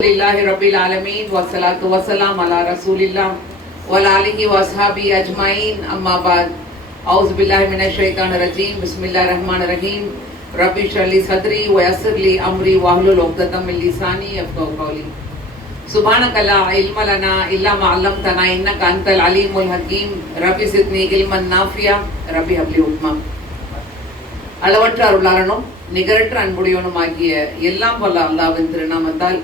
Alhamdulillahi Rabbil Alameen wassalatu wassalam ala Rasulillah wa alihi wa ashabihi ajma'in amma ba'd. A'udhu billahi minash shaitanir rajim. Bismillahir rahmanir rahim. Rabbi shrah li sadri wa yassir li amri wahlul 'uqdatam min lisani yafqahu qawli. Subhanaka la ilma lana illa ma 'allamtana innaka antal alimul hakim. Rabbi zidni ilman nafi'a. Rabbi habli hukma. அளவற்ற அருளாளனும் நிகரற்ற அன்புடையவனுமாகிய எல்லாம் வல்ல அல்லாஹ்வின் திருநாமத்தால்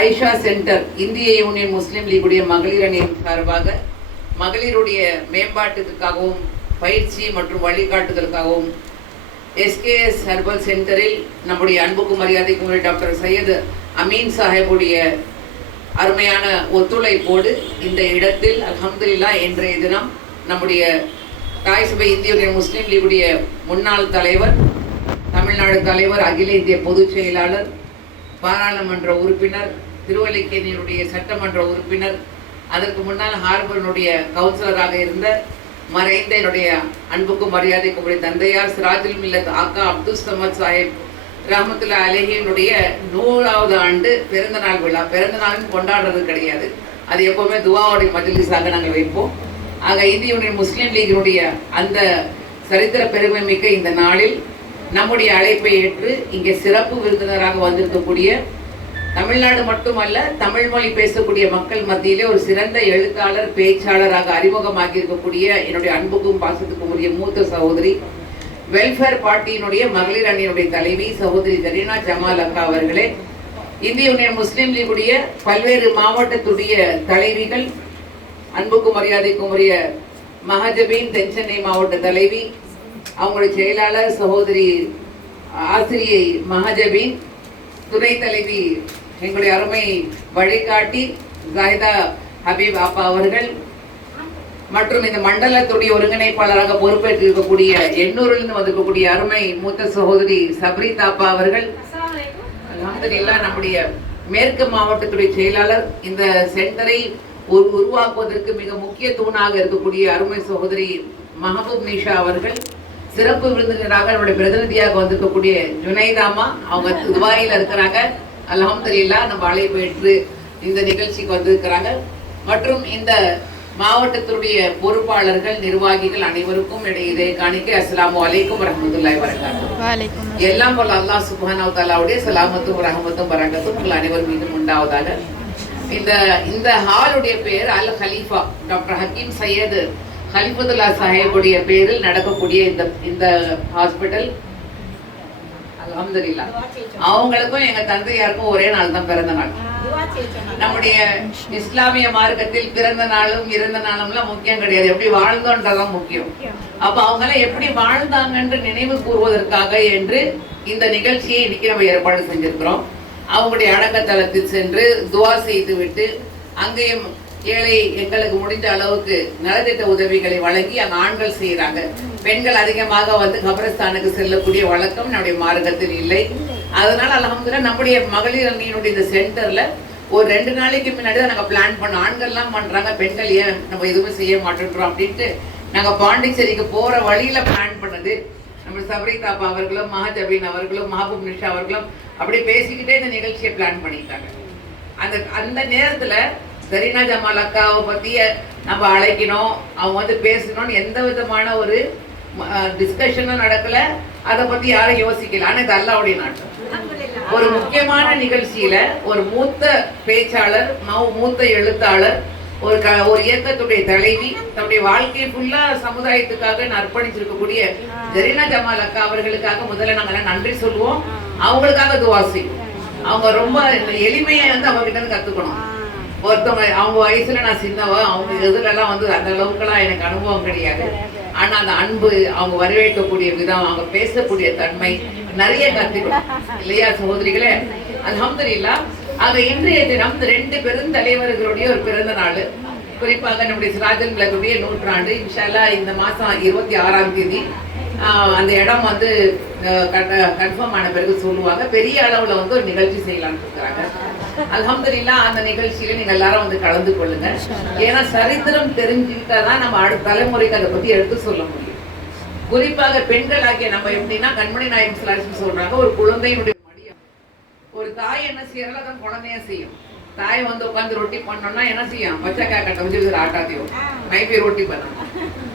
Aisha centre இந்திய union முஸ்லீம் லீகுடைய மகளிர் அணியின் சார்பாக மகளிருடைய மேம்பாட்டுக்காகவும் பயிற்சி மற்றும் வழிகாட்டுதலுக்காகவும் எஸ்கேஎஸ் ஹெர்பல் சென்டரில் நம்முடைய அன்புக்கும் மரியாதைக்கும் டாக்டர் சையது அமீன் சாஹிபுடைய அருமையான ஒத்துழைப்போடு இந்த இடத்தில் அல்ஹம்துலில்லாஹ் இன்றைய தினம் நம்முடைய தாய் சபை இந்திய யூனியன் முஸ்லீம் லீகுடைய முன்னாள் தலைவர், தமிழ்நாடு தலைவர், அகில இந்திய பொதுச் செயலாளர், பாராளுமன்ற உறுப்பினர், திருவல்லிக்கேணியுடைய சட்டமன்ற உறுப்பினர், அதற்கு முன்னால் ஹார்பர்னுடைய கவுன்சிலராக இருந்த மறைந்த என்னுடைய அன்புக்கும் மரியாதைக்கும் உடைய தந்தையார் சிராஜுல் மில்லத் ஆக்கா அப்துல் சமத் சாஹிப் ரஹ்மத்துல்லாஹி அலைஹினுடைய 100வது ஆண்டு பிறந்த நாள் விழா. பிறந்த நாளும் கொண்டாடுறது கிடையாது, அது எப்பவுமே துவாவுடைய மஜ்லிஸாக நாங்கள் வைப்போம். ஆக இந்திய யூனியன் முஸ்லீம் லீகினுடைய அந்த சரித்திர பெருமை மிக்க இந்த நாளில் நம்முடைய அழைப்பை ஏற்று இங்கே சிறப்பு விருந்தினராக வந்திருக்கக்கூடிய தமிழ்நாடு மட்டுமல்ல தமிழ் மொழி பேசக்கூடிய மக்கள் மத்தியிலே ஒரு சிறந்த எழுத்தாளர், பேச்சாளராக அறிமுகமாகி இருக்கக்கூடிய என்னுடைய அன்புக்கும் பாசத்துக்கும் உரிய மூத்த சகோதரி, வெல்ஃபேர் பார்ட்டியினுடைய மகளிர் அணியினுடைய தலைவி சகோதரி ஜரீனா ஜமால் அக்கா அவர்களே, இந்திய யூனியன் முஸ்லீம் லீகுடைய பல்வேறு மாவட்டத்துடைய தலைவிகள், அன்புக்கும் மரியாதைக்கும் உரிய மஹஜபீன் தென்சென்னை மாவட்ட தலைவி, அவங்களுடைய செயலாளர் சகோதரி ஆசிரியை மஹஜபீன், துணை தலைவி எங்களுடைய அருமை வழிகாட்டி ஜாஹிதா ஹபீப் அப்பா அவர்கள், மற்றும் இந்த மண்டலத்துடைய ஒருங்கிணைப்பாளராக பொறுப்பேற்று இருக்கக்கூடிய எண்ணூரிலிருந்து வந்திருக்கக்கூடிய அருமை மூத்த சகோதரி சப்ரி தாப்பா அவர்கள், அல்ஹம்துலில்லாஹ் நம்முடைய மேற்கு மாவட்டத்துடைய செயலாளர், இந்த சென்டரை உருவாக்குவதற்கு மிக முக்கிய தூணாக இருக்கக்கூடிய அருமை சகோதரி மஹபூப் நிஷா அவர்கள், சிறப்பு விருந்தினராக நம்முடைய பிரதிநிதியாக வந்திருக்கக்கூடிய ஜுனைதாமா, அவங்க துபாயில இருக்கிறாங்க. அல்ஹம்துலில்லாஹ் நம்ம அழைப்பு ஏற்று இந்த நிகழ்ச்சிக்கு வந்திருக்கிறாங்க. மற்றும் இந்த மாவட்டத்துடைய பொறுப்பாளர்கள், நிர்வாகிகள் அனைவருக்கும் இதை காணிக்க அஸ்ஸலாமு அலைக்கும் வரஹ்மத்துல்லாஹி வபரகாத்துஹு. எல்லாம் வல்ல அல்லாஹ் சுப்ஹானஹு வ தஆலாவுடைய ஸலாமத்தும் ரஹமத்தும் பரக்கத்தும் உங்கள் அனைவர் மீதும் உண்டாவதாக. இந்த ஹாலுடைய பேர் அல் ஹலீஃபா, டாக்டர் ஹக்கீம் சையது ஹலிஃபத்துல்லா சாஹிபுடைய பேரில் நடக்கக்கூடிய இந்த ஹாஸ்பிட்டல் அல்ஹம்துலில்லாஹ் அவங்களுக்கும் எங்க தந்தையாருக்கும் ஒரே நாள் தான் பிறந்த நாள். நம்முடைய இஸ்லாமிய மார்க்கத்தில் பிறந்த நாளும் இறந்த நாளும்லாம் முக்கியம் கிடையாது, எப்படி வாழ்ந்தோன்றதான் முக்கியம். அப்ப அவங்க எல்லாம் எப்படி வாழ்ந்தாங்கன்னு நினைவு கூறுவதற்காக என்று இந்த நிகழ்ச்சியை இன்னைக்கு நம்ம ஏற்பாடு செஞ்சிருக்கிறோம். அவங்களுடைய அடக்கத்தலத்தில் சென்று துவா செய்து விட்டு அங்கேயும் ஏழை எங்களுக்கு முடிந்த அளவுக்கு நலத்திட்ட உதவிகளை வழங்கி அங்க ஆண்கள் செய்யறாங்க. பெண்கள் அதிகமாக வந்து கபரஸ்தானுக்கு செல்லக்கூடிய வழக்கம் நம்முடைய மார்க்கத்தில் இல்லை. அதனால அல்ஹம்துலில்லாஹ் நம்முடைய மகளிர் அணியினுடைய இந்த சென்டர்ல ஒரு 2 நாளைக்கு முன்னாடி தான் நாங்க பிளான் பண்ணோம். ஆண்கள்லாம் பண்றாங்க, பெண்கள் ஏன் நம்ம எதுவுமே செய்ய மாட்டேன்றோம் அப்படின்ட்டு நாங்க பாண்டிச்சேரிக்கு போற வழியில பிளான் பண்ணது. நம்ம சப்ரி தாப்பா அவர்களும் மஹஜபீன் அவர்களும் மஹபூப் நிஷா அவர்களும் அப்படி பேசிக்கிட்டே இந்த நிகழ்ச்சியை பிளான் பண்ணிட்டாங்க. அந்த நேரத்துல ஜரீனா ஜமால் அக்காவை பத்திய நம்ம அழைக்கணும், அவங்க வந்து பேசணும்னு எந்த விதமான ஒரு டிஸ்கஷனும் நடக்கல, அதை பத்தி யாரும் யோசிக்கல. ஆனா இது அல்லாஹ்வுடைய நாட்டம். ஒரு முக்கியமான நிகழ்ச்சியில ஒரு மூத்த பேச்சாளர், மூத்த எழுத்தாளர், ஒரு இயக்கத்துடைய தலைவி, தன்னுடைய வாழ்க்கையை ஃபுல்லா சமுதாயத்துக்காக அர்ப்பணிச்சிருக்கக்கூடிய ஜரீனா ஜமால் அக்கா அவர்களுக்காக முதல்ல நாங்க நன்றி சொல்லுவோம். அவங்களுக்காக துவா செய்வோம். அவங்க ரொம்ப எளிமையை வந்து அவங்க கிட்ட இருந்து கத்துக்கணும். ஒருத்தவங்க அவங்க வயசுல நான் சின்னவ, அவங்க இதுல எல்லாம் வந்து அந்த அளவுக்குலாம் எனக்கு அனுபவம் கிடையாது. ஆனா அந்த அன்பு, அவங்க வரவேற்கக்கூடிய விதம், அவங்க பேசக்கூடிய தன்மை நிறைய கத்துக்கணும் இல்லையா சகோதரிகளே? அல்ஹம்துலில்லாஹ். ஆக இன்றைய தினம் 2 பெருந்தலைவர்களுடைய ஒரு பிறந்த நாள். குறிப்பாக நம்முடைய சிராஜுல் மில்லத்துடைய 100ஆண்டு. இன்ஷா அல்லாஹ் இந்த மாசம் 26ஆம் தேதி அந்த இடம் வந்து கன்ஃபார்ம் ஆன பிறகு சொல்லுவாங்க. பெரிய அளவுல வந்து ஒரு நிகழ்ச்சி செய்யலாம்னு இருக்கிறாங்க. அல்ஹம்துலில்லாஹ் அந்த நிகழ்ச்சியில நீங்க எல்லாரும் வந்து கலந்து கொள்ளுங்க. ஏன்னா சரித்திரம் தெரிஞ்சுக்கிட்டாதான் நம்ம அடுத்த தலைமுறைக்கு அதை பத்தி எடுத்து சொல்ல முடியும். குறிப்பாக பெண்கள் ஆகிய நம்ம எப்படின்னா கண்மணி நாயகம் ஸல்லல்லாஹு அலைஹி வஸல்லம் சொல்றாங்க, ஒரு குழந்தையினுடைய மடியை ஒரு தாய் என்ன செய்யறா தான் குழந்தைய செய்யும். தாய் வந்து உட்காந்து ரொட்டி பண்ணோம்னா என்ன செய்யும், பச்சைக்காய் கட்டை வச்சு ஆட்டாத்தையும் நைப்பி ரொட்டி பண்ண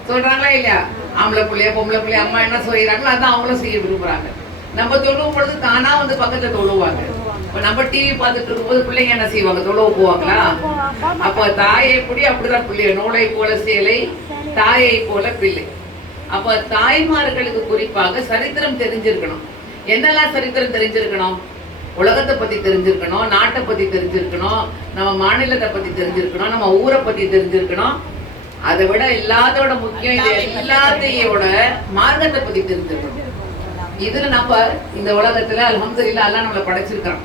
சொல்றாங்களா இல்லையா? ஆம்பளை பிள்ளைய பொம்பளை பிள்ளைய அம்மா என்ன செய்யறாங்களோ அதான் அவங்களும் செய்ய விரும்புறாங்க. நம்ம தொழுவும் பொழுது தானா வந்து பக்கத்துல தொழுவாங்க. இப்ப நம்ம டிவி பார்த்துட்டு இருக்கும்போது பிள்ளைங்க என்ன செய்வாங்க, தொழுவ போவாங்களா? அப்ப தாயை எப்படி அப்படிதான் பிள்ளைய நூலை போல சேலை, தாயை போல பிள்ளை. அப்ப தாய்மார்களுக்கு குறிப்பாக சரித்திரம் தெரிஞ்சிருக்கணும். என்னெல்லாம் சரித்திரம் தெரிஞ்சிருக்கணும்? உலகத்தை பத்தி தெரிஞ்சிருக்கணும், நாட்டை பத்தி தெரிஞ்சிருக்கணும், நம்ம மாநிலத்தை பத்தி தெரிஞ்சிருக்கணும், நம்ம ஊரை பத்தி தெரிஞ்சிருக்கணும். அதை விட எல்லாத்தோட முக்கியம் இது எல்லாத்தையோட மார்க்கத்தை பத்தி தெரிஞ்சிருக்கணும். இதுல நம்ம இந்த உலகத்துல அல்ஹம்துலில்லாஹ் அல்லாஹ் நம்மளை படைச்சிருக்கான்.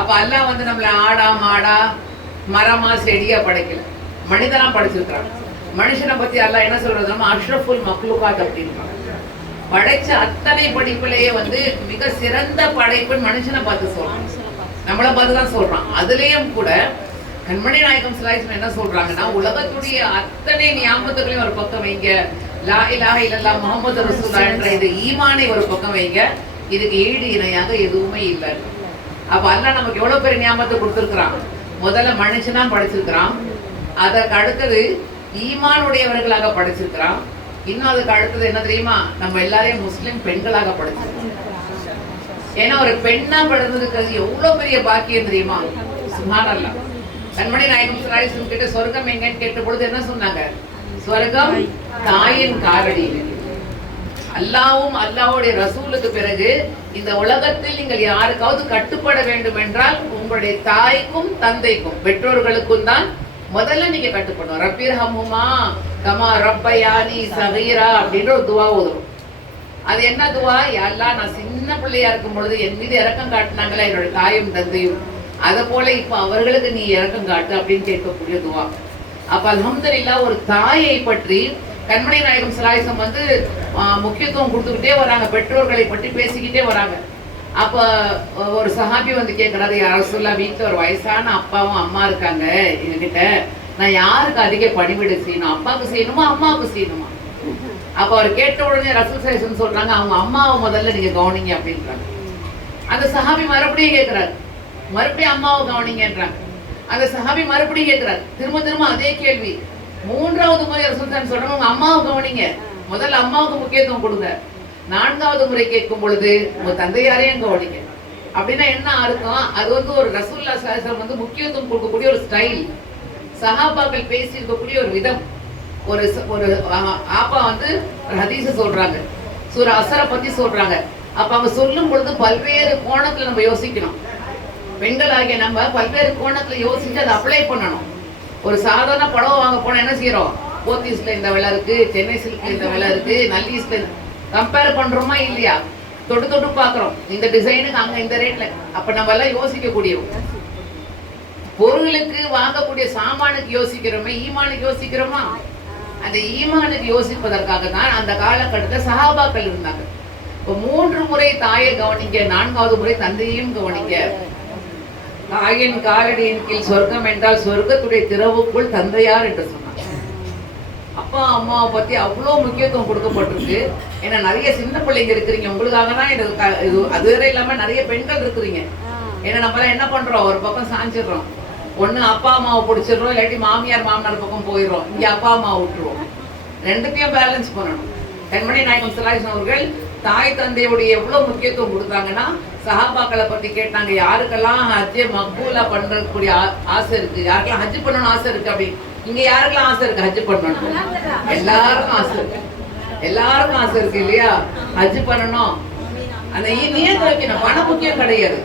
அப்ப அல்லாஹ் வந்து நம்மள ஆடா மாடா மரமா செடியா படைக்கல, மனிதனா படைச்சிருக்கான். மனுஷனை பத்தி அல்லாஹ் என்ன சொல்றது, நம்ம அஷ்ரஃபுல் மக்லுகாத் அப்படின்னு படைச்ச அத்தனை படைப்புலயே வந்து மிக சிறந்த படைப்புன்னு மனுஷனை பார்த்து சொல்றான், நம்மளை பார்த்து தான் சொல்றான். அதுலயும் கூட கண்மணி நாயகம் ஸல்லல்லாஹு என்ன சொல்றாங்கன்னா, உலகத்துடைய அத்தனை நியாமத்துகளையும் ஒரு பக்கம் வைங்க, லா இலாஹ இல்லல்லாஹ் முஹம்மது ரசூலுல்லாஹ் என்ற இந்த ஈமானை ஒரு பக்கம் வைங்க, இதுக்கு ஈடு இணையாக எதுவுமே இல்லை. அப்ப அல்லாஹ் நமக்கு எவ்வளவு பெரிய நியாமத்தை கொடுத்திருக்கிறான். முதல்ல மனுஷனா படைச்சிருக்கிறான், அதற்கு அடுத்தது ஈமானுடையவர்களாக படைச்சிருக்கிறான். இன்னும் அதுக்கு அடுத்தது என்ன தெரியுமா, நம்ம எல்லாரையும் முஸ்லிம் பெண்களாக படைச்சிருக்கோம். ஏன்னா ஒரு பெண்ணா படைந்ததுக்கு எவ்வளவு பெரிய பாக்கியம் தெரியுமா? சுப்ஹானல்லாஹ். கண்மணி நாயகம் ஸல்லல்லாஹு அலைஹி வஸல்லம் கிட்ட சொர்க்கம் எங்கன்னு கேட்ட பொழுது என்ன சொன்னாங்க? சொர்க்கம் தாயின் காலடியில். அல்லாஹ்வும் அல்லாஹ்வுடைய ரசூலுக்கு பிறகு இந்த உலகத்தில் நீங்கள் யாருக்காவது கட்டுப்பட வேண்டும் என்றால் உங்களுடைய தாய்க்கும் தந்தைக்கும் பெற்றோர்களுக்கும் தான் முதல்ல நீங்க கட்டுப்படணும். ரப்பிர்ஹம்ஹுமா கமா ரப்பயானி ஸகீரா அப்படின்ற ஒரு துஆ ஓதுறோம். அது என்ன துஆ? யா அல்லாஹ், நான் சின்ன பிள்ளையா இருக்கும் பொழுது என் மீது இரக்கம் காட்டினாங்களா என்னோட தாயும் தந்தையும், அதை போல இப்ப அவர்களுக்கு நீ இரக்கம் காட்டு அப்படின்னு கேட்கக்கூடிய துஆ. அப்ப அல்ஹம்துலில்லாஹ் ஒரு தாயை பற்றி கண்மணி நாயகம் ஸல்லல்லாஹு அலைஹி வஸல்லம் வந்து முக்கியத்துவம் கொடுத்துக்கிட்டே வராங்க, பெற்றோர்களை பற்றி பேசிக்கிட்டே வராங்க. அப்ப ஒரு சஹாபி வந்து கேட்கிறாரு, யா ரசூலுல்லாஹ், வீட்டுல ஒரு வயசான அப்பாவும் அம்மா இருக்காங்க என்கிட்ட, நான் யாருக்கு அதிக பணிவிடை செய்யணும், அப்பாவுக்கு செய்யணுமா அம்மாவுக்கு செய்யணுமா? அப்ப அவர் கேட்ட உடனே ரசூல் ஸல்லல்லாஹு அலைஹி வஸல்லம் சொல்றாங்க, அவங்க அம்மாவை முதல்ல நீங்க கவனிங்க அப்படின்றாங்க. அந்த சஹாபி மறுபடியும் கேட்கிறாரு, மறுபடியும் அம்மாவை கவனிங்கன்றாங்க. அந்த சஹாபி மறுபடியும் கேட்கிறாரு, திரும்ப திரும்ப அதே கேள்வி. மூன்றாவது முறை ரசூல் ஸல்லல்லாஹு அலைஹி வஸல்லம் சொல்றாங்க, உங்க அம்மாவை கவனிங்க, முதல்ல அம்மாவுக்கு முக்கியத்துவம் கொடுங்க. நான்காவது முறை கேட்கும் பொழுது உங்க தந்தையாரையும் கவனிங்க. அப்படின்னா என்ன அர்த்தம்? அது வந்து ஒரு ரசூலுல்லாஹி ஸல்லல்லாஹு அலைஹி வஸல்லம் வந்து முக்கியத்துவம் கொடுக்கக்கூடிய ஒரு ஸ்டைல், சஹாபாக்கள் பேசி இருக்கக்கூடிய ஒரு விதம். ஒரு ஒரு ஆப்பா வந்து ஒரு ஹதீஸ சொல்றாங்க, சூரா அஸ்ரை பத்தி சொல்றாங்க. அப்ப அவங்க சொல்லும் பொழுது பல்வேறு கோணத்துல நம்ம யோசிக்கணும். பெண்களாகிய நம்ம பல்வேறு கோணத்துல யோசிச்சு அதை அப்ளை பண்ணணும். ஒரு சாதாரண புடவை வாங்க போனா என்ன செய்யறோம், போத்தீஸ்ல இந்த விலை இருக்கு, சென்னை சில்க்ல இந்த விலை இருக்கு, நல்லீஸ்ல கம்பேர் பண்றோமா இல்லையா? தொட்டு தொட்டு பாக்குறோம், இந்த டிசைனுக்கு அங்க இந்த ரேட்ல. அப்ப நம்ம எல்லாம் யோசிக்க கூடியவங்க. பொருளுக்கு வாங்கக்கூடிய சாமானுக்கு யோசிக்கிறோமே, ஈமானுக்கு யோசிக்கிறோமா? அந்த ஈமானுக்கு யோசிப்பதற்காக தான் அந்த காலகட்டத்தில் சஹாபாக்கள் இருந்தாங்க. இப்போ 3 முறை தாயை கவனிங்க, 4வது முறை தந்தையும் கவனிங்க. தாயின் காலடியின் கீழ் சொர்க்கம் என்றால் சொர்க்கத்துடைய திறவுக்குள் தந்தையார் என்று சொன்னாங்க. அப்பா அம்மாவை பத்தி அவ்வளோ முக்கியத்துவம் கொடுக்கப்பட்டிருக்கு. ஏன்னா நிறைய சின்ன பிள்ளைங்க இருக்கிறீங்க, உங்களுக்காக தான் இது. அது வேற இல்லாம நிறைய பெண்கள் இருக்கிறீங்க. ஏன்னா நம்ம என்ன பண்றோம், ஒரு பக்கம் சாஞ்சிடுறோம். ஒண்ணு அப்பா அம்மாவை பிடிச்சிடுறோம், இல்லாட்டி மாமியார் மாமனார் பக்கம் போயிடுறோம், இங்க அப்பா அம்மாவை விட்டுருவோம். ரெண்டுத்தையும் பேலன்ஸ் பண்ணணும். கண்மணி நாயகம் ஸல்லல்லாஹு அலைஹி வஸல்லம் அவர்கள் தாய் தந்தையுடைய எவ்வளவு முக்கியத்துவம் கொடுத்தாங்கன்னா, சஹாபாக்களை பத்தி கேட்டாங்க, யாருக்கெல்லாம் ஹஜ்ஜை மக்பூலா பண்றக்கூடிய ஆசை இருக்கு, யாருக்கெல்லாம் ஹஜ் பண்ணணும்னு ஆசை இருக்கு அப்படின்னு. இங்க யாருக்கெல்லாம் ஆசை இருக்கு ஹஜ் பண்ணணும்? எல்லாருக்கும் ஆசை இருக்கு, எல்லாருக்கும் ஆசை இருக்கு இல்லையா? ஹஜ் பண்ணணும். அந்த நியத்து வைக்கணும், பணம் முக்கியம் கிடையாது.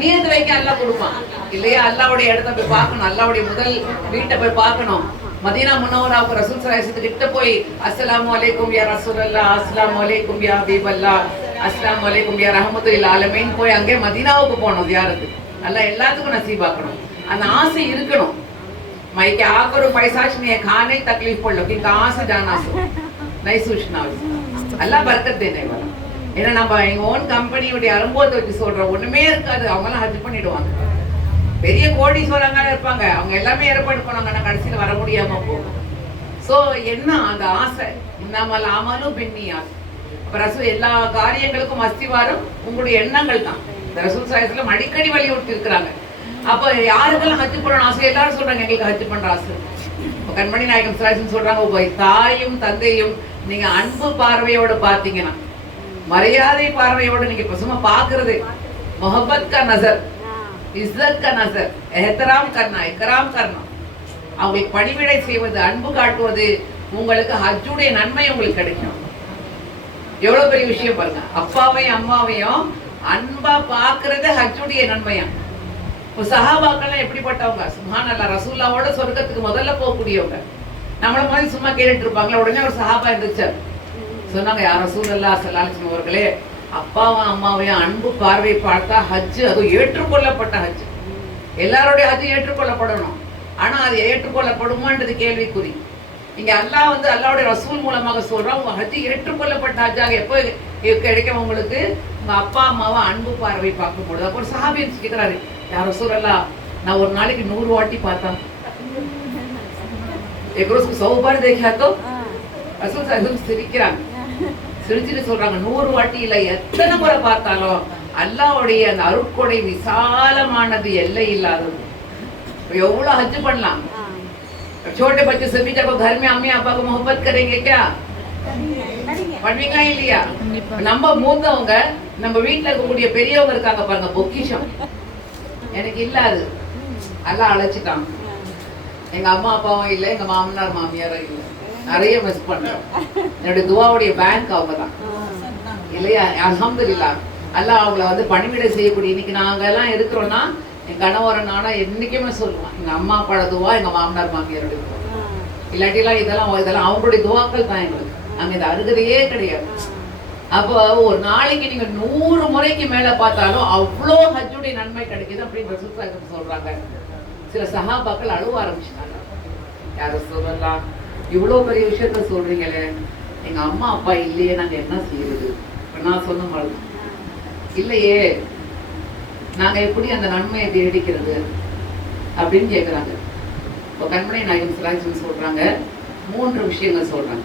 நியத்து வைக்க அல்லாஹ் கொடுப்பான் இல்லையா? அல்லாஹ்வுடைய இடத்த போய் பார்க்கணும், அல்லாஹ்வுடைய முதல் வீட்டை போய் பார்க்கணும். மதீனா முனவ்வராவுக்கு ரசூல் ஸல்லல்லாஹு அலைஹி வஸல்லம் கிட்ட போய் அஸ்ஸலாமு அலைக்கும் யா ரசூலல்லாஹ், அஸ்ஸலாமு அலைக்கும் யா ஹபீபல்லாஹ், அஸ்ஸலாமு அலைக்கும் யா ரஹ்மத்துல் ஆலமீன் போய் அங்கே மதீனாவுக்கு போகணும் ஜியாரத்துக்கு. அல்லாஹ் எல்லாத்துக்கும் நசீபாக்கணும். அந்த ஆசை இருக்கணும். मैं क्या करूं पैसा नहीं है, खाने तकलीफ पड़ लो कि कहां से जाना सो नहीं सोचना. अल्लाह बरकत देने वाला. ஏன்னா நம்ம எங்க ஓன் கம்பெனியோடைய அனுபவத்தை வச்சு சொல்றோம், ஒண்ணுமே இருக்காது, அவங்களாம் ஹஜ் பண்ணிடுவாங்க. பெரிய கோடீஸ்வரங்க இருப்பாங்க, அவங்க எல்லாமே ஏற்பாடு பண்ணாங்கன்னா கடைசியில் வர முடியாம போகும். ஸோ என்ன அந்த ஆசை, இன்னமல் அமலும் பின்னியா. எல்லா காரியங்களுக்கும் அஸ்திவாரம் உங்களுடைய எண்ணங்கள் தான். இந்த ரசூல் சாயத்துல அடிக்கடி வலியுறுத்தி இருக்கிறாங்க. அப்ப யாருக்கெல்லாம் ஹஜ் பண்ணணும் ஆசை, எல்லாரும் சொல்றாங்க எங்களுக்கு ஹஜ் பண்ற ஆசை. கண்மணி நாயகம் சாயசன் சொல்றாங்க, உங்க தாயும் தந்தையும் நீங்க அன்பு பார்வையோட பாத்தீங்கன்னா, மரியாதை பார்வையோட நீங்க சும்மா பாக்குறது, மொஹபத் கா நசர், இஸ்ஸத் கா நசர், எஹ்தராம் கர்னா, இக்ராம் கர்னா, அவங்களுக்கு பணிவிடை செய்வது, அன்பு காட்டுவது, உங்களுக்கு ஹஜ்ஜுடைய நன்மை உங்களுக்கு கிடைக்கும். எவ்வளவு பெரிய விஷயம் பாருங்க. அப்பாவையும் அம்மாவையும் அன்பா பாக்குறது ஹஜ்ஜுடைய நன்மையா. சஹாபாக்கள்லாம் எப்படிப்பட்டவங்க, சுப்ஹானல்லாஹ், ரசூலுல்லாஹ்வோட சொர்க்கத்துக்கு முதல்ல போகக்கூடியவங்க. நம்மள மாதிரி சும்மா கேட்டுட்டு இருப்பாங்களா? உடனே ஒரு சஹாபா இருந்துச்சார், சொன்னாங்க, யா ரசூலுல்லாஹ் ஸல்லல்லாஹு அலைஹி வஸல்லம் அவர்களே, அப்பாவும் அம்மாவையும் அன்பு பார்வை பார்த்தா ஹஜ், அது ஏற்றுக்கொள்ளப்பட்ட ஹஜ். எல்லாருடைய ஹஜ் ஏற்றுக்கொள்ளப்படணும், ஆனா அது ஏற்றுக்கொள்ளப்படுமான்றது கேள்விக்குறி. இங்க அல்லாஹ் வந்து அல்லாஹ்வுடைய ரசூல் மூலமாக சொல்றோம், உங்க ஹஜ் ஏற்றுக்கொள்ளப்பட்ட ஹஜ்ஜாக எப்போ கிடைக்கும் உங்களுக்கு? உங்க அப்பா அம்மாவை அன்பு பார்வை பார்க்கும்போது. அப்போ ஒரு சஹாபி கேட்கிறாரு, யா ரசூலல்லாஹ், நான் ஒரு நாளைக்கு 100 வாட்டி பார்த்தா, एक रोज 100 बार देखा तो ரசூல் ஸல்லல்லாஹு சிரிக்கிறாங்க. சிரிச்சுட்டு சொல்றாங்க, 100 வாட்டி இல்ல, எத்தனை முறை பார்த்தாலும் அல்லாஹ்வுடைய அந்த அருட்கொடை விசாலமானது, எல்லை இல்லாதது. எவ்வளவு ஹஜ் பண்ணலாம். छोटे बच्चे सभी जब घर में अम्मी अब्बा को मोहब्बत करेंगे क्या? பண்ணுவீங்களா இல்லையா? நம்ம மூத்தவங்க, நம்ம வீட்டுல இருக்கக்கூடிய பெரியவங்க இருக்காங்க பாருங்க, பொக்கிஷம். எனக்கு இல்ல, அது எல்லாம் அழைச்சிட்டாங்க. எங்க அம்மா அப்பாவும் இல்லை, எங்க மாமனார் மாமியாரும் இல்லை. நிறைய மிஸ் பண்றோம். என்னுடைய துவாவுடைய பேங்க் அவங்க தான் இல்லையா? அல்ஹம்துலில்லாஹ், அல்லாஹ் அவங்கள வந்து பணிவிடை செய்யக்கூடிய. இன்னைக்கு நாங்க எல்லாம் இருக்கிறோம்னா, என் கணவரை நானா என்னைக்குமே சொல்லுவேன், எங்க அம்மா அப்பாவோட துவா, எங்க மாமனார் மாமியாருடைய துவா. இல்லாட்டிலாம் இதெல்லாம் அவங்களுடைய துவாக்கள் தான் எங்களுக்கு. அங்க இந்த அருகதையே கிடையாது. அப்போ ஒரு நாளைக்கு நீங்க 100 முறைக்கு மேல பார்த்தாலும் அவ்வளோ ஹஜ்ஜுடைய நன்மை கிடைக்குது அப்படின்னு ரசூல் ஸல்லல்லாஹு சொல்றாங்க. சில சஹாபாக்கள் அழுவ ஆரம்பிச்சிட்டாங்க, யா ரசூலல்லாஹ், இவ்வளோ பெரிய விஷயத்த சொல்றீங்களே, எங்க அம்மா அப்பா இல்லையே, நாங்க என்ன செய்யறது? நான் சொன்ன மாதிரி இல்லையே, நாங்க எப்படி அந்த நன்மையை தேடிக்கிறது அப்படின்னு கேட்குறாங்க. இப்போ கண்மணி நாயகம் ஸல்லல்லாஹு அலைஹி சொல்றாங்க, 3 விஷயங்கள் சொல்றாங்க.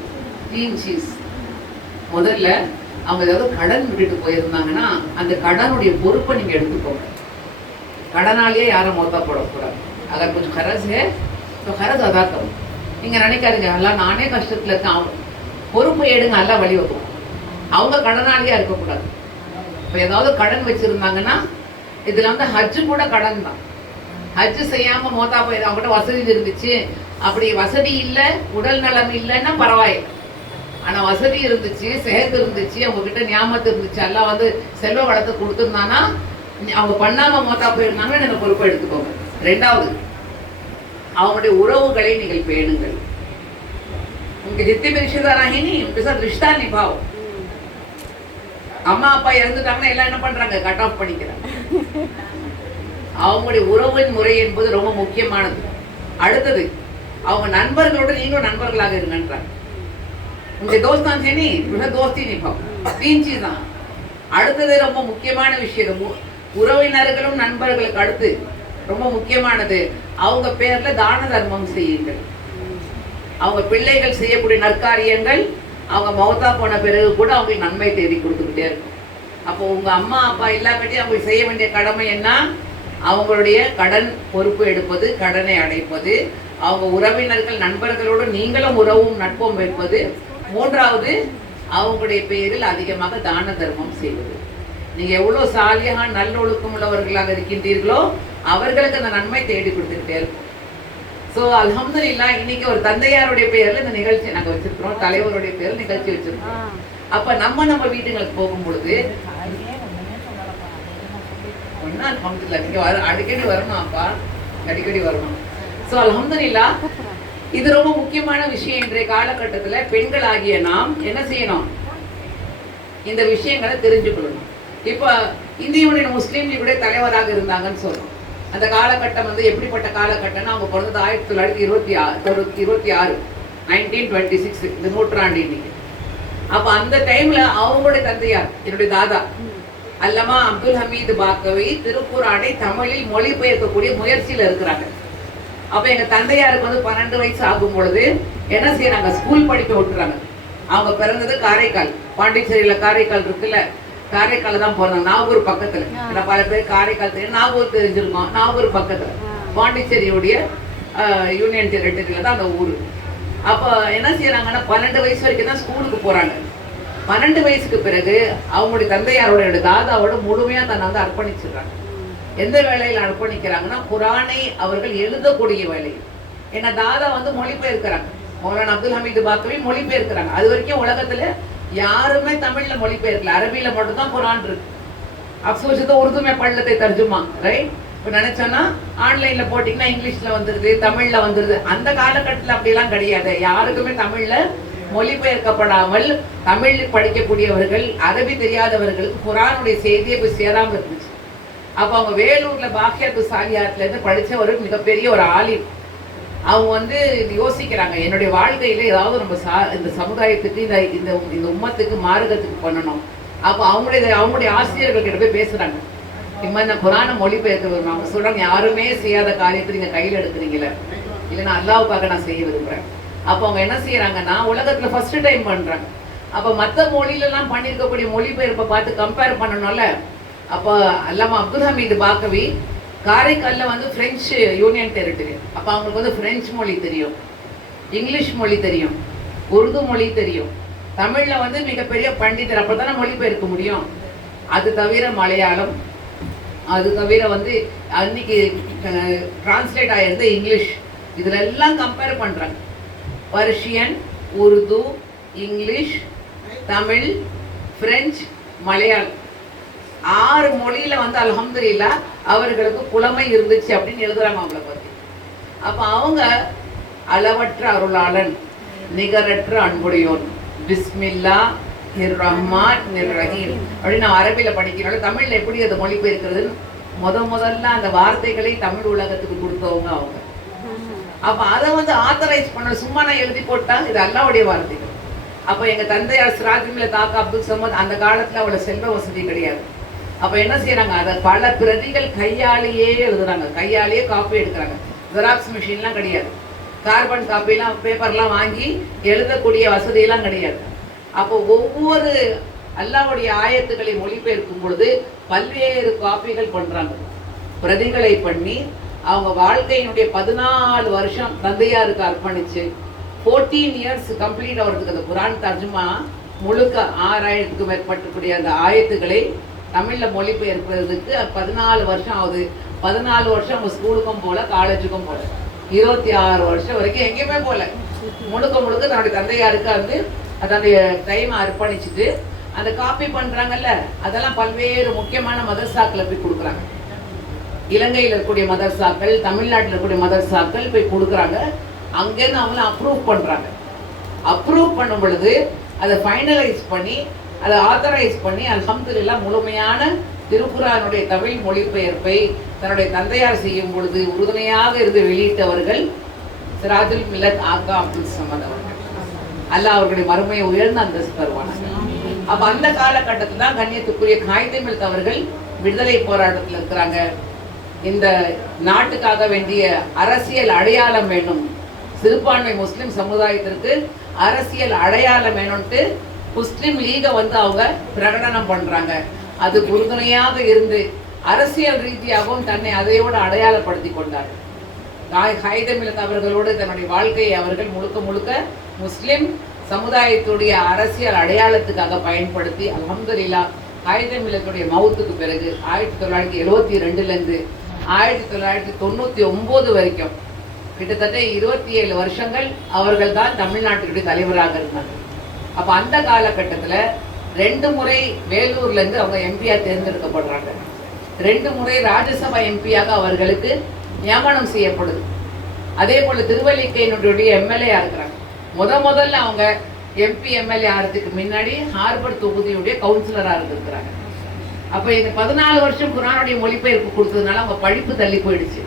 3 சீஸ். முதல்ல, அவங்க ஏதாவது கடன் விட்டுட்டு போயிருந்தாங்கன்னா அந்த கடனுடைய பொறுப்பை நீங்க எடுத்துக்கோங்க. கடனாலேயே யாரும் மொத்தா போடக்கூடாது. அகர் கொஞ்சம் கரஸ் கரஸ் அதா கரும். நீங்க நினைக்காதீங்க, எல்லாம் நானே கஷ்டத்துல இருக்கேன், பொறுப்பை எடுங்க, எல்லாம் வழி வைக்கும். அவங்க கடனாளியா இருக்கக்கூடாது. இப்போ ஏதாவது கடன் வச்சிருந்தாங்கன்னா, இதுல வந்து ஹஜ்ஜு கூட கடன் தான். ஹஜ்ஜு செய்யாம மோத்தா போய் அவங்ககிட்ட வசதி இருந்துச்சு, அப்படி வசதி இல்லை, உடல் நலம் இல்லைன்னா பரவாயில்லை. ஆனா வசதி இருந்துச்சு, செஹத் இருந்துச்சு, அவங்க கிட்ட ஞாபகத்து இருந்துச்சு, எல்லாம் வந்து செல்வ வளத்தை கொடுத்துருந்தானா, அவங்க பண்ணாம மோத்தா போயிருந்தாங்கன்னு எனக்கு பொறுப்பை எடுத்துக்கோங்க. 2வது, அவங்களுடைய உறவுகளை நீங்கள் பேணுங்கள். உங்களுக்கு ஜித்தி ரிஷிதாராகினி ரிஷ்தா நிபாவ். அம்மா அப்பா இறந்துட்டாங்கன்னா எல்லாம் என்ன பண்றாங்க? கட் ஆஃப் பண்ணிக்கிறாங்க. அவங்களுடைய உறவின் முறை என்பது ரொம்ப முக்கியமானது. அடுத்தது, அவங்க நண்பர்களோட நீங்களும் நண்பர்களாக இருங்கன்றாங்க. உங்க தோஸ்தான் சேனி தோஸ்தி நிபாவ். 3 சீஸ் தான். அடுத்தது ரொம்ப முக்கியமான விஷயம், உறவினர்களும் நண்பர்களுக்கு அடுத்து ரொம்ப முக்கியமானது, அவங்க பேர்ல தான தர்மம் செய்யுங்கள். அவங்க பிள்ளைகள் செய்யக்கூடிய நற்காரியங்கள் அவங்க மௌத்தா போன பிறகு கூட அவங்களுக்கு நன்மை தேடி கொடுத்துக்கிட்டே இருக்கும். அப்போ உங்க அம்மா அப்பா இல்லாட்டி அவங்களுக்கு செய்ய வேண்டிய கடமை என்ன? அவங்களுடைய கடன் பொறுப்பு எடுப்பது, கடனை அடைப்பது, அவங்க உறவினர்கள் நண்பர்களோடு நீங்களும் உறவும் நட்பும் வைப்பது. 3வது, அவங்களுடைய பெயரில் அதிகமாக தான தர்மம் செய்வது. நீங்க எவ்வளவு சாலியாக நல்லொழுக்கம் உள்ளவர்களாக இருக்கின்றீர்களோ அவர்களுக்கு அந்த நன்மை தேடி கொடுத்துக்கிட்டே இருக்கும். ஸோ அல்ஹம்துலில்லாஹ், இன்னைக்கு ஒரு தந்தையாருடைய பெயர்ல இந்த நிகழ்ச்சி நாங்கள் வச்சிருக்கிறோம், தலைவருடைய பெயரில் நிகழ்ச்சி வச்சிருக்கோம். அப்ப நம்ம வீட்டுங்களுக்கு போகும் பொழுது ஒன்னா அல்ஹம்துலில்லாஹ், நீங்க அடிக்கடி வரணும் அப்பா, அடிக்கடி வரணும். ஸோ அல்ஹம்துலில்லாஹ், இது ரொம்ப முக்கியமான விஷயம். இன்றைய காலகட்டத்துல பெண்கள் ஆகிய நாம் என்ன செய்யணும்? இந்த விஷயங்களை தெரிஞ்சுக்கொள்ளணும். இப்போ இந்திய யூனியன் முஸ்லீம் லீகுடைய தலைவராக இருந்தாங்கன்னு சொல்றோம். அந்த காலகட்டம் வந்து எப்படிப்பட்ட காலகட்டம்னா, அவங்க பிறந்தது 1926 1926, இந்த நூற்றாண்டு இன்னைக்கு. அப்ப அந்த டைம்ல அவங்களுடைய தந்தையார், என்னுடைய தாதா அல்லமா அப்துல் ஹமீது பாக்கவி திருக்குறானை தமிழில் மொழிபெயர்க்கக்கூடிய முயற்சியில இருக்கிறாங்க. அப்ப எங்க தந்தையாருக்கு வந்து 12 வயசு ஆகும் பொழுது என்ன செய்யறாங்க? ஸ்கூல் படிக்க விட்டுறாங்க. அவங்க பிறந்தது காரைக்கால், பாண்டிச்சேரியில காரைக்கால் இருக்குல்ல, காரைக்கால் தான் போறாங்க. நாகூர் பக்கத்துல. பல பேர் காரைக்கால் தெரியும், நாகூர் தெரிஞ்சிருக்கோம். நாகூர் பக்கத்துல பாண்டிச்சேரியுடைய யூனியன் டெரிட்டரியில தான் அந்த ஊர். அப்போ என்ன செய்யறாங்கன்னா 12 வயசு வரைக்கும் தான் ஸ்கூலுக்கு போறாங்க. 12 வயசுக்கு பிறகு அவங்களுடைய தந்தையாரோட தாதாவோட முழுமையா தன்னை வந்து அர்ப்பணிச்சிடுறாங்க. எந்த வேலையில் அர்ப்பணிக்கிறாங்கன்னா குரானை அவர்கள் எழுதக்கூடிய வேலை. ஏன்னா தாதா வந்து மொழிபெயர்க்கிறாங்க. மௌலானா அப்துல் ஹமீது பாக்கவி மொழிபெயர்க்கிறாங்க. அது வரைக்கும் உலகத்துல யாருமே தமிழ்ல மொழிபெயர்க்கல, அரபியில மட்டும்தான் குரான் இருக்கு. அப்சோஷத்தை உருதுமே பள்ளத்தை தர்ஜுமா ரைட். இப்போ நினைச்சோன்னா ஆன்லைன்ல போட்டிங்கன்னா இங்கிலீஷ்ல வந்துருது, தமிழ்ல வந்துருது. அந்த காலகட்டத்தில் அப்படிலாம் கிடையாது. யாருக்குமே தமிழ்ல மொழிபெயர்க்கப்படாமல் தமிழ் படிக்கக்கூடியவர்கள், அரபி தெரியாதவர்களுக்கு குரானுடைய செய்தியை போய் சேராமல் இருந்துச்சு. அப்போ அவங்க வேலூர்ல பாக்கியாத்து சாலியாத்துல இருந்து படிச்ச ஒரு மிகப்பெரிய ஒரு ஆலிம். அவங்க வந்து யோசிக்கிறாங்க, என்னுடைய வாழ்க்கையில ஏதாவது நம்ம இந்த சமுதாயத்துக்கு இந்த உம்மத்துக்கு மார்க்கத்துக்கு பண்ணணும். அப்போ அவங்களுடைய ஆசிரியர்கள் கிட்ட போய் பேசுறாங்க, இந்த குரானை மொழிபெயர்க்க விரும்புறாங்க. அவங்க சொல்றாங்க, யாருமே செய்யாத காரியத்தை நீங்க கையில் எடுக்கிறீங்களே, இல்லைன்னா அல்லாவுக்காக நான் செய்ய விரும்புறேன். அப்போ அவங்க என்ன செய்யறாங்கன்னா உலகத்துல ஃபர்ஸ்ட் டைம் பண்றாங்க. அப்ப மற்ற மொழியில எல்லாம் பண்ணிருக்கக்கூடிய மொழிபெயர்ப்பை பார்த்து கம்பேர் பண்ணணும்ல. அப்போ அல்லாமா அப்துல் ஹமீது பாக்கவி காரைக்கால்ல வந்து பிரெஞ்சு யூனியன் டெரிட்டரி. அப்ப அவங்களுக்கு வந்து பிரெஞ்சு மொழி தெரியும், இங்கிலீஷ் மொழி தெரியும், உருது மொழி தெரியும், தமிழ்ல வந்து மிகப்பெரிய பண்டிதர். அப்பதானே மொழிபெயர்க்க முடியும். அது தவிர மலையாளம், அது தவிர வந்து அன்னைக்கு டிரான்ஸ்லேட் ஆயிருந்த இங்கிலீஷ், இதுல எல்லாம் கம்பேர் பண்றாங்க. Persian, Urdu, English, Tamil, French, Malayalam 6 மொழியில வந்து அல்ஹம்துலில்லாஹ் அவர்களுக்கு புலமை இருந்துச்சு அப்படின்னு எழுதுறாங்க அவங்கள பத்தி. அப்ப அவங்க அளவற்ற அருளாளன், நிகரற்ற அன்புடையோன், பிஸ்மில்லா ரஹ்மான் ரஹீம் அப்படின்னு நான் அரபியில படிக்கிறோம். தமிழ்ல எப்படி அதை மொழிபெயர்க்கிறதுன்னு முதல்ல அந்த வார்த்தைகளை தமிழ் உலகத்துக்கு கொடுத்தவங்க அவங்க. அப்ப அதை வந்து ஆத்தரைஸ் பண்ண, சும்மா நான் எழுதி போட்டா இது அல்லாவுடைய வார்த்தைகள். அப்ப எங்க தந்தையார் சிராஜிமில தாக்கா அப்துல் சமத், அந்த காலத்துல அவ்வளவு செல்வ வசதி கிடையாது. அப்ப என்ன செய்யறாங்க, அதை பல பிரதிகள் கையாலேயே எழுதுறாங்க, கையாலேயே காப்பி எடுக்கிறாங்க. ஜெராக்ஸ் மிஷின்லாம் கிடையாது, கார்பன் காப்பிலாம் பேப்பர்லாம் வாங்கி எழுதக்கூடிய வசதியெல்லாம் கிடையாது. அப்போ ஒவ்வொரு அல்லாஹ்வுடைய ஆயத்துக்களை மொழிபெயர்க்கும் பொழுது பல்வேறு காப்பிகள் பண்றாங்க, பிரதிகளை பண்ணி அவங்க வாழ்க்கையினுடைய 14 வருஷம் தந்தையாருக்கு அர்ப்பணிச்சு 14 இயர்ஸ் கம்ப்ளீட் ஆகிறதுக்கு அந்த குரான் தர்ஜுமா முழுக்க 6000க்கும் மேற்பட்டக்கூடிய அந்த ஆயத்துக்களை தமிழ்ல மொழிபெயர்ப்பதற்கு 14 வருஷம் ஆகுது. 14 வருஷம் அவங்க ஸ்கூலுக்கும் போல, காலேஜுக்கும் போல, 26 வருஷம் வரைக்கும் எங்கேயுமே போல, முழுக்க தன்னுடைய தந்தையாருக்கு வந்து அதனுடைய டைம் அர்ப்பணிச்சுட்டு அந்த காப்பி பண்றாங்கல்ல, அதெல்லாம் பல்வேறு முக்கியமான மதரசாக்களை போய் கொடுக்குறாங்க. இலங்கையில் இருக்கக்கூடிய மதரசாக்கள், தமிழ்நாட்டில் இருக்கக்கூடிய மதரசாக்கள் போய் கொடுக்குறாங்க. அங்கேருந்து அவங்கள அப்ரூவ் பண்றாங்க. அப்ரூவ் பண்ணும் பொழுது அதை ஃபைனலைஸ் பண்ணி அதை ஆத்தரைஸ் பண்ணி அல்ஹம்துலில்லாஹ் முழுமையான திருக்குர்ஆனுடைய தமிழ் மொழிபெயர்ப்பை தன்னுடைய தந்தையார் செய்யும் பொழுது உறுதுணையாக இருந்து வெளியிட்டவர்கள் சிராஜுல் மில்லத் ஆகா அப்துல் சமத் அவர்கள். அல்லாஹ் அவர்களுடைய மறுமையை உயர்ந்த அந்தஸ்து தருவானாங்க. அப்ப அந்த காலகட்டத்தில் தான் கண்ணியத்துக்குரிய காயிதே மில்லத் அவர்கள் விடுதலை போராட்டத்தில் இருக்கிறாங்க. இந்த நாட்டுக்காக வேண்டிய அரசியல் அடையாளம் வேணும், சிறுபான்மை முஸ்லிம் சமுதாயத்திற்கு அரசியல் அடையாளம் வேணும்ட்டு முஸ்லிம் லீகை வந்து அவங்க பிரகடனம் பண்றாங்க. அது உறுதுணையாக இருந்து அரசியல் ரீதியாகவும் தன்னை அதையோடு அடையாளப்படுத்தி கொண்டார். காயிதே மில்லத் அவர்களோடு தன்னுடைய வாழ்க்கையை அவர்கள் முழுக்க முஸ்லிம் சமுதாயத்துடைய அரசியல் அடையாளத்துக்காக பயன்படுத்தி அல்ஹம்துலில்லாஹ் காயிதே மில்லத்துடைய மவுத்துக்கு பிறகு 1972 1999 வரைக்கும் கிட்டத்தட்ட 27 வருஷங்கள் அவர்கள் தான் தமிழ்நாட்டினுடைய தலைவராக இருந்தாங்க. அப்ப அந்த காலகட்டத்துல 2 முறை வேலூர்ல இருந்து அவங்க எம்பியா தேர்ந்தெடுக்கப்படுறாங்க. 2 முறை ராஜ்யசபா எம்பியாக அவர்களுக்கு நியமனம் செய்யப்படுது. அதே போல திருவல்லிக்கேணியுடைய எம்எல்ஏ இருக்கிறாங்க. முதல்ல அவங்க எம்பி எம்எல்ஏ ஆகிறதுக்கு முன்னாடி ஹார்பர்ட் தொகுதியுடைய கவுன்சிலரா இருந்திருக்கிறாங்க. அப்ப இந்த 14 வருஷம் குர்ஆனுடைய மொழிபெயர்ப்பு கொடுத்ததுனால அவங்க படிப்பு தள்ளி போயிடுச்சு.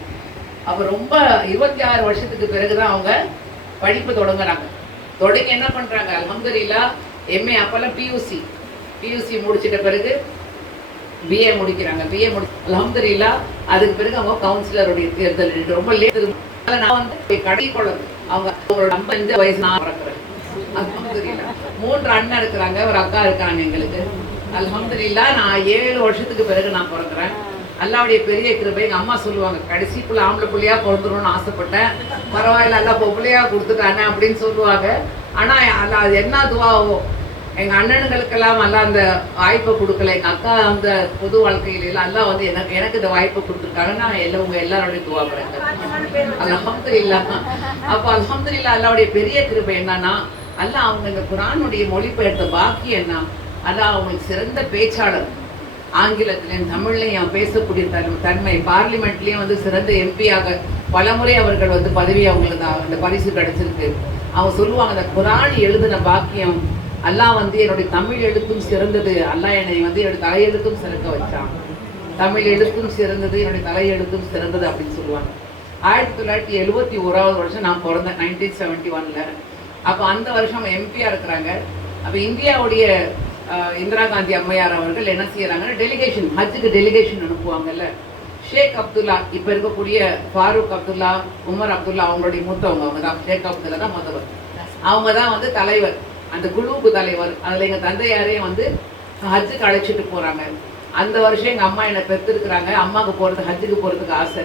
அப்ப ரொம்ப 26 வருஷத்துக்கு பிறகுதான் அவங்க படிப்பு தொடங்குறாங்க. தொடங்கி என்ன பண்றாங்க, அல்ஹம்துலில்லாஹ் எம்ஏ, அப்பெல்லாம் பியூசி முடிச்சிட்ட பிறகு பிஏ முடிக்கிறாங்க. பிஏ அல்ஹம்துலில்லாஹ் அதுக்கு பிறகு அவங்க கவுன்சிலருடைய தேர்தல் ரொம்ப லேட். நான் வந்து கடை குழந்தை, அவங்க 55 வயசு நான் பிறக்கிறேன். அல்ஹம்துலில்லாஹ் 3 அண்ணன் இருக்கிறாங்க, ஒரு அக்கா இருக்காங்க எங்களுக்கு. அல்ஹம்துலில்லாஹ். நான் 7 வருஷத்துக்கு பிறகு நான் பிறக்கிறேன். அல்லாவுடைய பெரிய கிருபை. எங்க அம்மா சொல்லுவாங்க, கடைசி புள்ள ஆம்பளை பிள்ளையா பிறந்துரும்னு ஆசைப்பட்டேன், பரவாயில்ல அல்லா பொம்பளையா கொடுத்துட்டானே அப்படின்னு சொல்லுவாங்க. ஆனா அல்ல அது என்ன துவாவோ, எங்க அண்ணனுங்களுக்கெல்லாம் அல்ல அந்த வாய்ப்பை கொடுக்கல. எங்க அக்கா அந்த பொது வாழ்க்கையில எல்லாம் வந்து எனக்கு இந்த வாய்ப்பை கொடுத்துருக்காங்க. நான் உங்க எல்லாரோடைய துவா பண்ணுறேன். அல்ஹம்துலில்லாஹ். அப்போ அல்ஹம்துலில்லாஹ் அல்லாவுடைய பெரிய கிருபை என்னன்னா, அல்ல அவங்க இந்த குர்ஆனுடைய மொழிபெயர்த்த பாக்கியம் என்ன, அல்ல அவங்களுக்கு சிறந்த பேச்சாளர். ஆங்கிலத்திலையும் தமிழ்லையும் பேசக்கூடிய தன்மை, பார்லிமெண்ட்லேயும் வந்து சிறந்த எம்பியாக பலமுறை அவர்கள் வந்து பதவி அவங்களுக்கு அந்த பரிசு கிடைச்சிருக்கு. அவங்க சொல்லுவாங்க, அந்த குர்ஆன் எழுதின பாக்கியம் அல்லாஹ் வந்து என்னுடைய தமிழ் எழுத்தும் சிறந்தது, அல்லாஹ் என்னை வந்து என்னுடைய தலையெழுத்தும் சிறக்க வச்சான். தமிழ் எழுத்தும் சிறந்தது, என்னுடைய தலையெழுத்தும் சிறந்தது அப்படின்னு சொல்லுவாங்க. 1971 வருஷம் நான் பிறந்தேன், 1971. அப்போ அந்த வருஷம் எம்பியாக இருக்கிறாங்க. அப்போ இந்தியாவுடைய இந்திரா காந்தி அம்மையார் அவர்கள் என்ன செய்யறாங்கன்னா, டெலிகேஷன், ஹஜ்ஜுக்கு டெலிகேஷன் அனுப்புவாங்கல்ல. ஷேக் அப்துல்லா, இப்போ இருக்கக்கூடிய ஃபாரூக் அப்துல்லா, உமர் அப்துல்லா அவங்களுடைய மூத்தவங்க அவங்க தான். ஷேக் அப்துல்லா தான் முதல்வர். அவங்க தான் வந்து தலைவர், அந்த குழுவுக்கு தலைவர். அதில் எங்கள் தந்தையாரையும் வந்து ஹஜ்ஜுக்கு அழைச்சிட்டு போகிறாங்க. அந்த வருஷம் எங்கள் அம்மா என்னை பெற்றுருக்குறாங்க. அம்மாவுக்கு போகிறது, ஹஜ்ஜுக்கு போகிறதுக்கு ஆசை.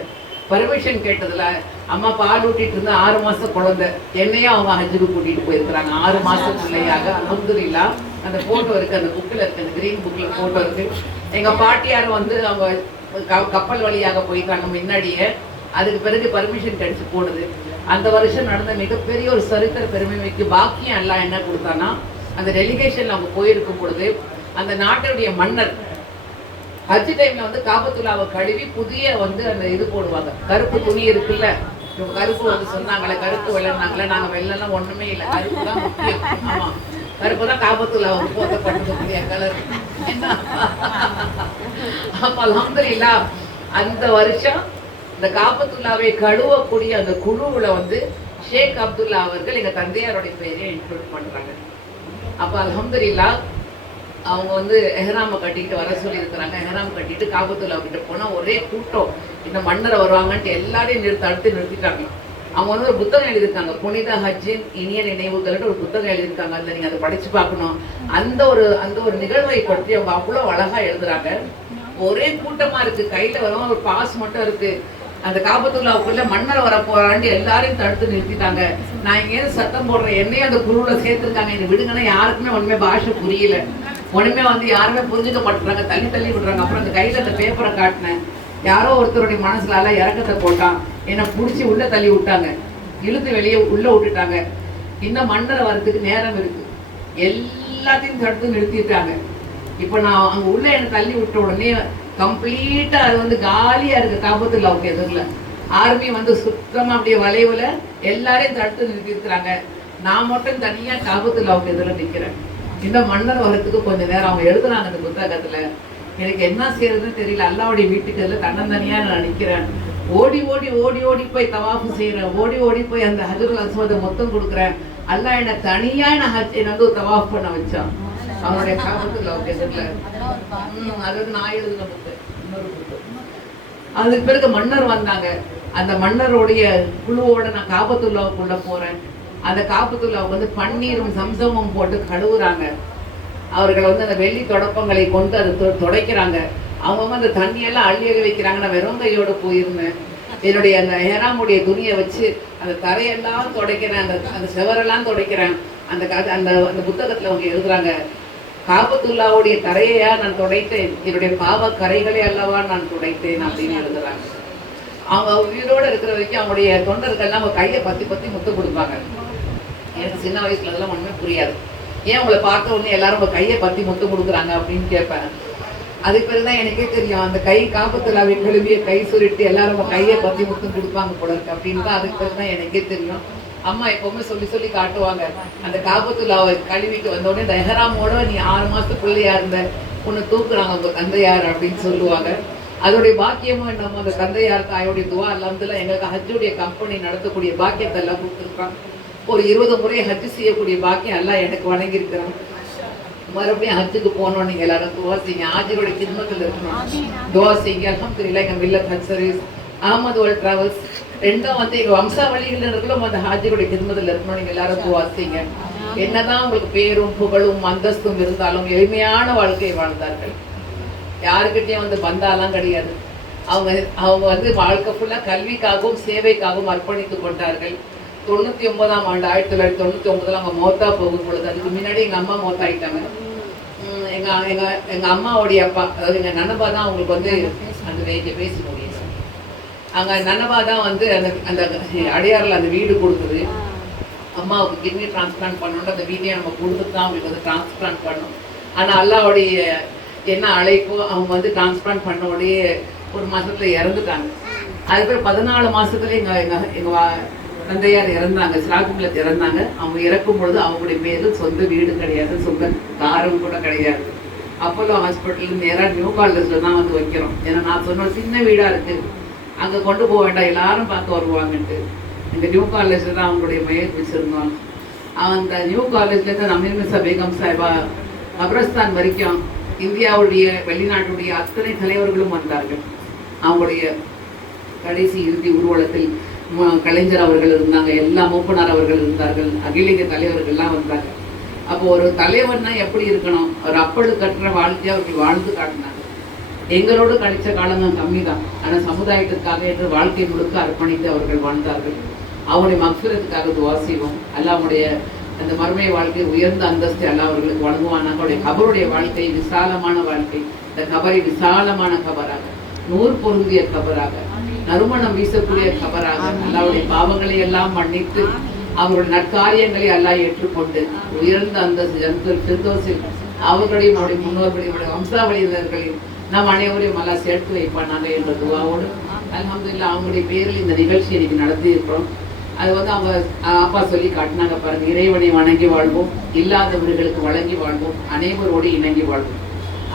பர்மிஷன் கேட்டதில் அம்மா பால் ஊட்டிட்டு இருந்த 6 மாதம் குழந்தை என்னையும் அவங்க ஹஜ்ஜுக்கு கூட்டிகிட்டு போயிருக்கிறாங்க. 6 மாதம் பிள்ளையாக. அல்ஹம்துலில்லாஹ். அந்த ஃபோட்டோ இருக்குது, அந்த புக்கில் இருக்குது, அந்த க்ரீன் புக்கில் ஃபோட்டோ இருக்குது. எங்கள் பாட்டியார் வந்து அவங்க கப்பல் வழியாக போயிட்டாங்க முன்னாடியே. அதுக்கு பிறகு பர்மிஷன் கிடைச்சி போடுது. அந்த வருஷம் நடந்த மிகப்பெரிய ஒரு சரித்திர பெருமைக்கு பாக்கியம் எல்லாம் என்ன கொடுத்தான்னா, அந்த டெலிகேஷன்ல அவங்க போயிருக்கும் பொழுது அந்த நாட்டுடைய மன்னர் ஹஜ் டைம்ல வந்து காபத்துல்லாவை கழுவி புதிய வந்து அந்த இது போடுவாங்க, கருப்பு துணி இருக்குல்ல. இவங்க கருப்பு வந்து சொன்னாங்களே, கருப்பு வெள்ளனாங்களே. நாங்க வெள்ளெல்லாம் ஒண்ணுமே இல்லை, கருப்பு தான் முக்கியம். ஆமா, கருப்பு தான் காபத்துல்லாவை போட்டக்கூடிய கலர். அப்ப அல்ஹம்துலில்லாஹ் அந்த வருஷம் இந்த காபத்துல்லாவை கழுவக்கூடிய அந்த குழுவுல வந்து ஷேக் அப்துல்லா அவர்கள் எங்க தந்தையாருடைய பெயரை இன்க்ளூட் பண்றாங்க. அப்ப அல்ஹம்துலில்லாஹ் அவங்க வந்து எஹ்ராம கட்டிக்கிட்டு வர சொல்லி இருக்கிறாங்க. எஹ்ராம் கட்டிட்டு காபத்துல்லா கிட்ட போனா ஒரே கூட்டம், இந்த மன்னரை வருவாங்கன்ட்டு எல்லாரையும் அடுத்து நிறுத்திட்டாங்க. அவங்க வந்து ஒரு புத்தகம் எழுதியிருக்காங்க, புனித ஹஜ்ஜின் இனிய நினைவுகள்னு ஒரு புத்தகம் எழுதியிருக்காங்க. அதில் நீங்க அதை படிச்சு பார்க்கணும். அந்த ஒரு நிகழ்வை பற்றி அவங்க அவ்வளோ அழகா எழுதுறாங்க. ஒரே கூட்டமா இருக்கு, கையில வரும் ஒரு பாஸ் மட்டும் இருக்கு. அந்த காபத்துல்லாவுக்குள்ள மன்னர் வர போறாண்டு எல்லாரையும் தடுத்து நிறுத்திட்டாங்க. நான் இங்கேருந்து சத்தம் போடுறேன், என்னையும் அந்த குழுவுல சேர்த்துருக்காங்க, என்னை விடுங்கன்னா யாருக்குமே ஒண்ணுமே பாஷை புரியல, ஒண்ணுமே வந்து யாருமே புரிஞ்சுக்க மாட்டேறாங்க, தள்ளி தள்ளி விடுறாங்க. அப்புறம் அந்த கையில அந்த பேப்பரை காட்டினேன். யாரோ ஒருத்தருடைய மனசுல எல்லாம் இறக்கத்தை போட்டான், என்னை பிடிச்சி உள்ள தள்ளி விட்டாங்க, இழுத்து வெளியே உள்ள விட்டுட்டாங்க. இன்னும் மன்னரை வரதுக்கு நேரம் இருக்கு, எல்லாத்தையும் தடுத்து நிறுத்திட்டாங்க. இப்ப நான் அங்க உள்ள என்னை தள்ளி விட்ட உடனே கம்ப்ளீட்டா அது வந்து காலியா இருக்கு காபத்துல்லாவுக்கு எதிரில். ஆர்மி வந்து சுத்தமா அப்படியே வளைவுல எல்லாரையும் தடுத்து நிறுத்தி இருக்கிறாங்க. நான் மட்டும் தனியா காபத்துல்லாவுக்கு எதிரில் நிக்கிறேன். இந்த மன்னர் வரத்துக்கு கொஞ்ச நேரம் அவங்க எழுதுறாங்க அந்த புத்தகத்துல. எனக்கு என்ன செய்யறதுன்னு தெரியல. அல்லாவுடைய வீட்டுக்கு அதில் தன்னந்தனியா நான் நிக்கிறேன். ஓடி ஓடி ஓடி ஓடி போய் தவாஃபு செய்யறேன், ஓடி ஓடி போய் அந்த ஹஜ்ருல் அஸ்வதை மொத்தம் கொடுக்குறேன். அல்லாஹ் என்னை தனியா என்னை வந்து தவாஃப் பண்ண வச்சான் அவனுடைய காபத்துல்லாவுக்கு எதிரில். அதாவது நான் எழுதுன புக்கு, இன்னொரு புக்கு. அதுக்கு பிறகு மன்னர் வந்தாங்க. அந்த மன்னருடைய குழுவோட நான் காபத்துல்லாவுக்குள்ள போறேன். அந்த காபத்துல்லாவை வந்து பன்னீரும் சம்சமும் போட்டு கழுவுறாங்க. அவர்கள் வந்து அந்த வெள்ளி தொடப்பங்களை கொண்டு அதை துடைக்கிறாங்க. அவங்க அந்த தண்ணியெல்லாம் அள்ளி அள்ளி வைக்கிறாங்க. நான் வெறும் கையோட போயிருந்தேன். என்னுடைய அந்த ஹெராமுடைய துணியை வச்சு அந்த தரையெல்லாம் துடைக்கிறேன், அந்த செவரெல்லாம் துடைக்கிறேன். அந்த அந்த புத்தகத்துல அவங்க எழுதுறாங்க, காபத்துல்லாவுடைய தரையா நான் துடைத்தேன், என்னுடைய பாவ கரைகளை அல்லவா நான் துடைத்தேன் அப்படின்னு எழுதுறாங்க. அவங்க உயிரோட இருக்கிற வரைக்கும் அவங்களுடைய தொண்டர்கள்லாம் அவங்க கையை பத்தி பத்தி முத்து கொடுப்பாங்க. எனக்கு சின்ன வயசுல அதெல்லாம் ஒண்ணுமே புரியாது. ஏன் உங்களை பார்த்த உடனே எல்லாரும் உங்க கையை பத்தி முத்து கொடுக்குறாங்க அப்படின்னு கேட்பேன். அதுக்கு பிறகுதான் எனக்கே தெரியும், அந்த கை காபத்துல்லாவை கழுவிய கை சுருட்டி எல்லாரும் உங்க கையை பத்தி முத்து கொடுப்பாங்க போல இருக்கு அப்படின்னு தான். அதுக்கு பிறகுதான் எனக்கே தெரியும். அம்மா எப்பவுமே சொல்லி சொல்லி காட்டுவாங்க, அந்த காபத்துல்லாவை கழுவிட்டு வந்தோடனே இந்த எஹராமோட நீ 6 மாசத்துக்குள்ளேயா இருந்த, உன்னை தூக்குறாங்க உங்க தந்தையார் அப்படின்னு சொல்லுவாங்க. அதோடைய பாக்கியமும் நம்ம அந்த தந்தையார் தாயோடைய துவா அல்ஹம்துலில்லாஹ் எங்களுக்கு ஹஜ்ஜுடைய கம்பெனி நடத்தக்கூடிய பாக்கியத்தை எல்லாம் கொடுத்துருக்காங்க. ஒரு 20 முறை ஹஜ் செய்யக்கூடிய பாக்கியம் எல்லாம் எனக்கு வணங்கியிருக்கிறோம். மறுபடியும் ஹஜ்ஜுக்கு போனோம். நீங்க எல்லாரும் துவா செய்யுங்க, ஆஜிரோட கிதமத்தில் இருக்கணும், துவா செய்யுங்க. அல்ஹம்துலில்லாஹ் எங்க மில்லத் ஹஜ் சர்வீஸ் அகமது வேர்ல்ட் டிராவல்ஸ் ரெண்டும் வந்து எங்க வம்சாவளிகள் இருக்கலும் அந்த ஹாஜியுடைய கிருமத்தில் இருக்கணும். நீங்க எல்லாரும் துவாசிங்க. என்னதான் உங்களுக்கு பேரும் புகழும் அந்தஸ்தும் இருந்தாலும் எளிமையான வாழ்க்கையை வாழ்ந்தார்கள். யாருக்கிட்டையும் வந்து பந்தாலாம் கிடையாது. அவங்க அவங்க வந்து வாழ்க்கை ஃபுல்லா கல்விக்காகவும் சேவைக்காகவும் அர்ப்பணித்துக் கொண்டார்கள். 99ஆம் ஆண்டு 1999 அவங்க மோத்தா போகும் பொழுது, அதுக்கு முன்னாடி எங்க அம்மா மோத்தாயிட்டாங்க. எங்க எங்க எங்க அம்மாவுடைய அப்பா, அதாவது எங்க நனபா தான் அவங்களுக்கு வந்து அந்த வேலையை பேச முடியும். அங்க நனபா தான் வந்து அந்த அந்த அடையாறுல அந்த வீடு கொடுத்தது. அம்மாவுக்கு கிட்னி டிரான்ஸ்பிளான்ட் பண்ணணும், அந்த வீட்டையை நம்ம கொடுத்துட்டு தான் அவங்களுக்கு வந்து டிரான்ஸ்பிளான்ட் பண்ணணும். ஆனா அல்லாவுடைய என்ன அழைப்போ அவங்க வந்து டிரான்ஸ்பிளான்ட் பண்ண உடனே ஒரு மாசத்துல இறந்துட்டாங்க. அதுக்கப்புறம் 14 மாசத்துல எங்க எங்க எங்க தந்தையார் இறந்தாங்க, சிராகும்ல இறந்தாங்க. அவங்க இறக்கும் பொழுது அவங்களுடைய பேரு சொந்த வீடு கிடையாது, சொந்த காரம் கூட கிடையாது. அப்போலோ ஹாஸ்பிட்டலுக்கு நேராக நியூ காலேஜில் தான் வந்து வைக்கிறோம். ஏன்னா நான் சொன்ன சின்ன வீடாக இருக்குது, அங்கே கொண்டு போக வேண்டாம், எல்லாரும் பார்க்க வருவாங்கன்ட்டு இந்த நியூ காலேஜில் தான் அவங்களுடைய மையத்தை வச்சுருந்தோம். அந்த நியூ காலேஜ்லேருந்து அமீர்மிசா பேகம் சாஹிபா கப்ரஸ்தான் வரைக்கும் இந்தியாவுடைய வெளிநாட்டுடைய அத்தனை தலைவர்களும் வந்தார்கள். அவங்களுடைய கடைசி இறுதி ஊர்வலத்தில் கலைஞர் அவர்கள் இருந்தாங்க, எல்லா மூப்பனார் அவர்கள் இருந்தார்கள், அகில இந்திய தலைவர்கள்லாம் வந்தாங்க. அப்போ ஒரு தலைவர்னா எப்படி இருக்கணும், ஒரு அப்பழு கட்டுற வாழ்க்கையை அவர்கள் வாழ்ந்து காட்டினாங்க. எங்களோடு கழிச்ச காலங்கள் கம்மி தான், ஆனால் சமுதாயத்திற்காக என்று வாழ்க்கை முழுக்க அர்ப்பணித்து அவர்கள் வாழ்ந்தார்கள். அவருடைய மக்ஃபிரத்துக்காக துவா செய்வோம். அல்லாஹ்வுடைய அந்த மறுமை வாழ்க்கை உயர்ந்த அந்தஸ்து அல்லா அவர்களுக்கு வழங்குவானாக. அவருடைய கபருடைய வாழ்க்கை விசாலமான வாழ்க்கை, இந்த கபரை விசாலமான கபராக, நூறு பொருந்திய கபராக, நறுமணம் வீசக்கூடிய கபராக, அல்லாவுடைய பாவங்களை எல்லாம் மன்னித்து அவர்களுடைய நற்காரியங்களை எல்லாம் ஏற்றுக்கொண்டு உயர்ந்த அந்த ஜந்தோசில் அவர்களையும் அவருடைய முன்னோர்களையும் அவருடைய வம்சாவளியினர்களையும் நம் அனைவரையும் எல்லாம் சேர்த்து வைப்பானாங்க என்ற துவாவோடு அல்ஹம்துலில்லாஹ் அவங்களுடைய பேரில் இந்த நிகழ்ச்சி இன்னைக்கு நடத்தி இருக்கிறோம். அது வந்து அவங்க அப்பா சொல்லி காட்டினாங்க பாருங்க, இறைவனை வணங்கி வாழ்வோம், இல்லாதவர்களுக்கு வழங்கி வாழ்வோம், அனைவரோடு இணங்கி வாழ்வோம்.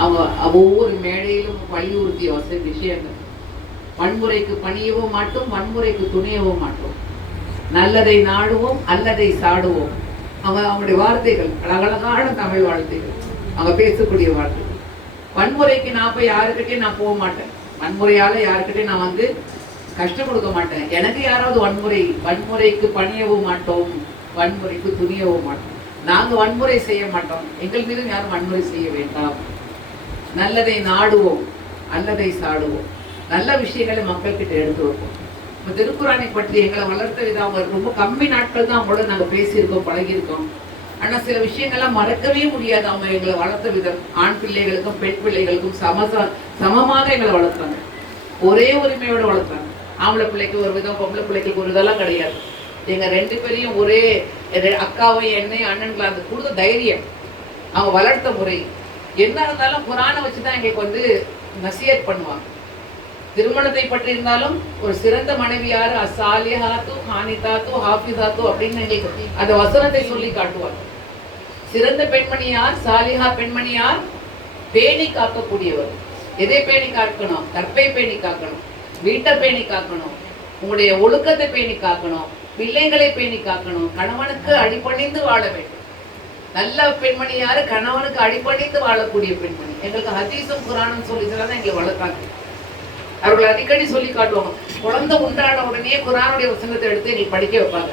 அவங்க ஒவ்வொரு மேடையிலும் வலியுறுத்திய விஷயங்கள், வன்முறைக்கு பணியவும் மாட்டோம், வன்முறைக்கு துணியவும் மாட்டோம், நல்லதை நாடுவோம், அல்லதை சாடுவோம். அவங்களுடைய வார்த்தைகள் அழகழகான தமிழ் வார்த்தைகள், அவங்க பேசக்கூடிய வார்த்தைகள். வன்முறைக்கு நான் போய் யாருக்கிட்டையும் நான் போக மாட்டேன், வன்முறையால யாருக்கிட்டையும் நான் வந்து கஷ்டம் கொடுக்க மாட்டேன். எனக்கு யாராவது வன்முறைக்கு பணியவும் மாட்டோம், வன்முறைக்கு துணியவும் மாட்டோம். நாங்க வன்முறை செய்ய மாட்டோம், எங்கள் மீது யாரும் வன்முறை செய்ய வேண்டாம். நல்லதை நாடுவோம், அல்லதை சாடுவோம், நல்ல விஷயங்களை மக்கள் கிட்ட எடுத்து வைப்போம். இப்போ திருக்குறானை பற்றி எங்களை வளர்த்த விதம், அவங்க ரொம்ப கம்மி நாட்கள் தான் அவங்களோட நாங்கள் பேசியிருக்கோம், பழகியிருக்கோம். ஆனால் சில விஷயங்கள்லாம் மறக்கவே முடியாது. அவங்க எங்களை வளர்த்த விதம், ஆண் பிள்ளைகளுக்கும் பெண் பிள்ளைகளுக்கும் சமமாக எங்களை வளர்த்தாங்க, ஒரே உரிமையோட வளர்த்தாங்க. ஆம்பளை பிள்ளைக்கு ஒரு விதம், பொம்பளை பிள்ளைக்கு ஒரு இதெல்லாம் கிடையாது. எங்க 2 பேரையும் ஒரே அக்காவையும் என்னையும் அண்ணன்களை அந்த கொடுத்த தைரியம், அவங்க வளர்த்த முறை என்ன இருந்தாலும் குரானை வச்சுதான் எங்களுக்கு வந்து நசியத் பண்ணுவாங்க. திருமணத்தை பற்றி இருந்தாலும் ஒரு சிறந்த மனைவியார் அசாலியாத்து ஹானிதாத்து ஹாஃபிதாத்து அப்படின்னு எங்களுக்கு அந்த வசனத்தை சொல்லி காட்டுவாங்க. சிறந்த பெண்மணியார், சாலிஹா பெண்மணியார், பேணி காக்கக்கூடியவர். எதை பேணி காக்கணும்? கற்பை பேணி காக்கணும், வீட்டை பேணி காக்கணும், உங்களுடைய ஒழுக்கத்தை பேணி காக்கணும், பிள்ளைகளை பேணி காக்கணும், கணவனுக்கு அடிபணிந்து வாழ வேண்டும். நல்ல பெண்மணி யாரு? கணவனுக்கு அடிபணிந்து வாழக்கூடிய பெண்மணி. எங்களுக்கு ஹதீஸும் குரானும் சொல்லிதான் எங்களை வளர்த்தாங்க. அவர்கள் அடிக்கடி சொல்லி காட்டுவாங்க. குழந்தை உண்டான உடனே குரானுடைய வசனத்தை எடுத்து நீ படிக்க வைப்பாங்க.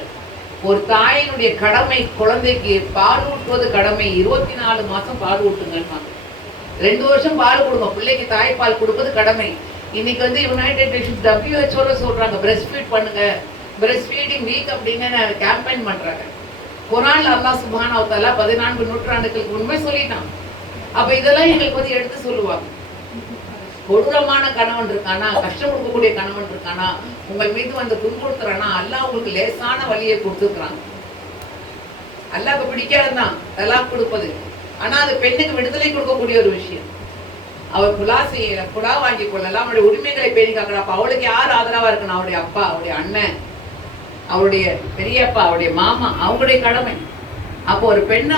ஒரு தாயினுடைய கடமை, குழந்தைக்கு பால் ஊட்டுவது கடமை. 24 மாசம் பால் ஊட்டுங்கன்னு 2 வருஷம் பால் கொடுங்க, பிள்ளைக்கு தாய்ப்பால் கொடுப்பது கடமை. இன்னைக்கு வந்து யுனைடெட் நேஷன்ஸ் WHO சொல்றாங்க பிரஸ்ட் ஃபீட் பண்ணுங்க, பிரஸ்ட் ஃபீடிங் வீக் அப்படின்னு கேம்பெயின் பண்றாங்க. குரான்ல அல்லாஹ் சுப்ஹானஹு வ தஆலா 14 நூற்றாண்டுகளுக்கு உண்மை சொல்லிட்டான். அப்ப இதெல்லாம் எங்களுக்கு வந்து எடுத்து சொல்லுவாங்க. கொடூரமான கணவன் இருக்கானா, கஷ்டம் கொடுக்கக்கூடிய கணவன் இருக்கானா, உங்கள் மீது வந்து துன்புறுத்துறானா, அல்லாஹ் உங்களுக்கு லேசான வழியை கொடுத்துருக்காங்க. அல்லாஹ்க்கு பிடிக்காதுதான் தலாக் கொடுப்பது, ஆனா அது பெண்ணுக்கு விடுதலை கொடுக்கக்கூடிய ஒரு விஷயம். அவர் புலா செய்யல, புலா வாங்கி கொள்ளலாம், அவருடைய உரிமைகளை பேணி காக்கணும். அப்ப அவளுக்கு யார் ஆதரவா இருக்கணும்? அவருடைய அப்பா, அவருடைய அண்ணன், அவருடைய பெரியப்பா, அவருடைய மாமா, அவங்களுடைய கடமை. அப்போ ஒரு பெண்ணை